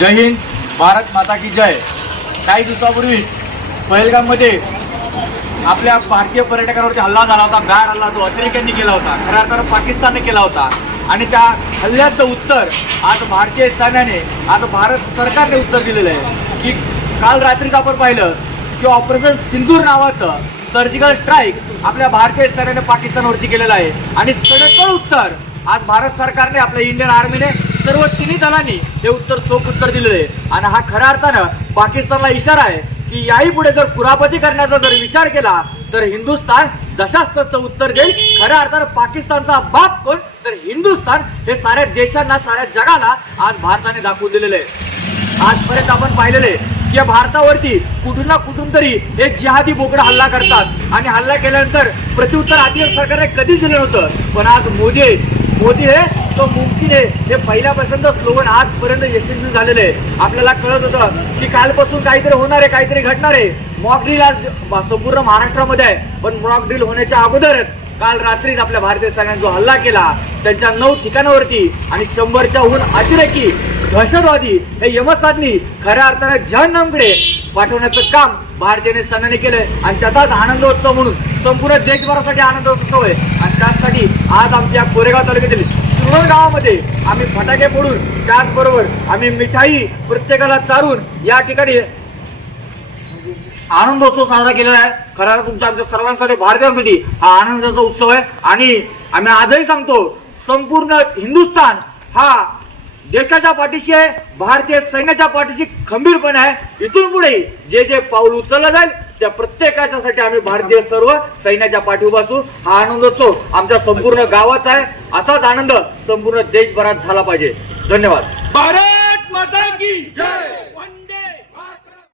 जय हिंद भारत माता की जय. काही दिवसापूर्वी पहलगाममध्ये आपल्या भारतीय पर्यटकांवरती हल्ला झाला होता गाड हल्ला जो अतिरेक्यांनी केला होता खऱ्या अर्थानं पाकिस्तानने केला होता. आणि त्या हल्ल्याचं उत्तर आज भारतीय सैन्याने आज भारत सरकारने उत्तर दिलेलं आहे. की काल रात्रीच आपण पाहिलं की ऑपरेशन सिंदूर नावाचं सर्जिकल स्ट्राईक आपल्या भारतीय सैन्याने पाकिस्तानवरती केलेलं आहे. आणि सडकळ उत्तर आज भारत सरकारने आपल्या इंडियन आर्मीने सर्व तिन्ही दलांनी हे उत्तर चोख उत्तर दिलेलं आहे. आणि हा खऱ्या अर्थानं पाकिस्तानला इशारा आहे की याही पुढे जर कुरापती करण्याचा जर विचार केला तर हिंदुस्थान जशाच तसं उत्तर देईल. खऱ्या अर्थानं पाकिस्तानचा बाप कोण? तर हिंदुस्थान हे साऱ्या देशांना साऱ्या जगाला आज भारताने दाखवून दिलेलं आहे. आजपर्यंत आपण पाहिलेले की या भारतावरती कुठून ना कुठून तरी एक जिहादी बोकडा हल्ला करतात. आणि हल्ला केल्यानंतर प्रत्युत्तर आधी सरकारने कधीच दिलं नव्हतं. पण आज मोदी मोदी हे तो मुमकिन आहे हे पहिल्यापासूनच स्लोगन आजपर्यंत यशस्वी झालेलं आहे. आपल्याला कळत होतं की कालपासून काहीतरी होणार आहे काहीतरी घडणार आहे. मॉक ड्रिल आज संपूर्ण महाराष्ट्रामध्ये आहे. पण मॉक ड्रिल होण्याच्या अगोदरच काल रात्रीच आपल्या भारतीय सैन्याने जो हल्ला केला त्यांच्या नऊ ठिकाणावरती आणि शंभरच्या हून अतिरेकी दहशतवादी हे यमसाधनी खऱ्या अर्थाने जहन्नामकडे पाठवण्याचं काम भारतीय सैन्याने केलंय. आणि त्याचाच आनंदोत्सव म्हणून संपूर्ण देशभरासाठी आनंदोत्सव आहे आणि त्यासाठी आज आमच्या या कोरेगाव तालुक्यातील शिरोळ गावामध्ये आम्ही फटाके फोडून त्याचबरोबर आम्ही मिठाई प्रत्येकाला चारून या ठिकाणी आनंदोत्सव साजरा केलेला आहे. खरं तुमच्या आमच्या सर्वांसाठी भारतीयांसाठी हा आनंदाचा उत्सव आहे. आणि आम्ही आजही सांगतो संपूर्ण हिंदुस्थान हा देशाच्या पाठीशी आहे. भारतीय सैन्याच्या पाठीशी खंबीरपणे आहे. इथून पुढे जे जे पाऊल उचललं जाईल त्या प्रत्येकाच्यासाठी आम्ही भारतीय सर्व सैन्याच्या पाठीवर असू. हा आनंदोत्सव आमच्या संपूर्ण गावाचा आहे. असाच आनंद संपूर्ण देशभरात झाला पाहिजे. धन्यवाद. भारत माता की जय!